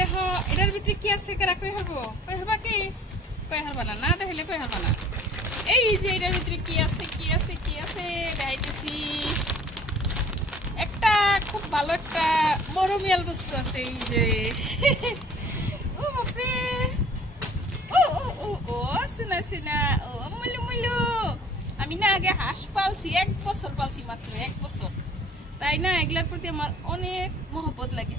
দেখো এটার ভিতরে কি আছে কেরা কই হারবো কই হারবা কি কই হারবা না না দেখলে কই হারবা না এই যে এটার ভিতরে কি আছে কি আছে কি আছে দেখাইতেছি একটা খুব ভালো একটা মরমিয়াল বস্তু আছে এই যে ও বাপরে ও ও ও ও শোনা শোনা ও মুলু মুলু আমি না আগে হাঁস পালছি 1 বছর পালছি মাত্র 1 বছর তাই না এগুলার প্রতি আমার অনেক মহব্বত লাগে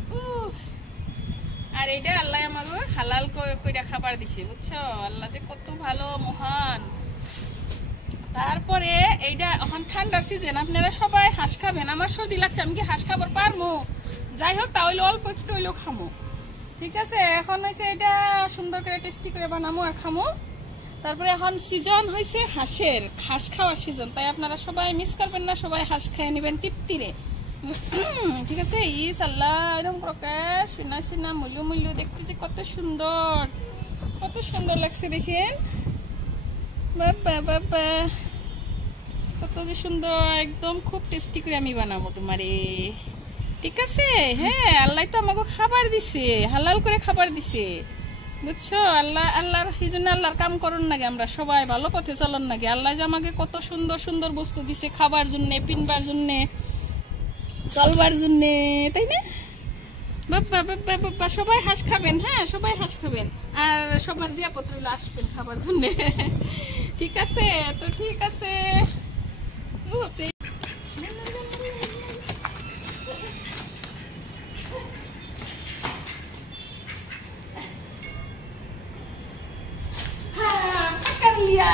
আর এটা আল্লাহ আমাকে হালাল কইরা খাবার দিছে বুঝছো আল্লাহ যে কত ভালো মহান তারপরে এইটা এখন ঠান্ডার সিজন আপনারা সবাই হাঁস খাবেন আমার সর্দি লাগছে আমি কি হাঁস খাবার পারবো যাই হোক তাহলে অল্প একটু হইলেও খামো ঠিক আছে এখন হয়েছে এটা সুন্দর করে টেস্টি করে বানামো আর খামো তারপরে এখন সিজন হয়েছে হাঁসের হাঁস খাওয়ার সিজন তাই আপনারা সবাই মিস করবেন না সবাই হাঁস খেয়ে নেবেন তৃপ্তিরে ঠিক আছে ইস আল্লাহ এরকম প্রকাশ শোনা শোনা মূল্য মূল্য দেখতে যে কত সুন্দর লাগছে দেখেন বাবা বাবা কত যে সুন্দর একদম খুব টেস্টি করে আমি বানাবো তোমারে ঠিক আছে হ্যাঁ আল্লাহ তো আমাকে খাবার দিছে হালাল করে খাবার দিছে বুঝছো আল্লাহর এই জন্য আল্লাহর কাম করুন নাকি আমরা সবাই ভালো পথে চলন নাকি আল্লাহ যে আমাকে কত সুন্দর সুন্দর বস্তু দিছে খাবার জন্য পিনবার জন্য চলবার জন্য তাই না বাবা বাবা বাবা সবাই হাঁস খাবেন হ্যাঁ সবাই হাঁস খাবেন আর সবার জিয়াপত্র আসবেন খাবার জন্য ঠিক আছে তো ঠিক আছে कर लिया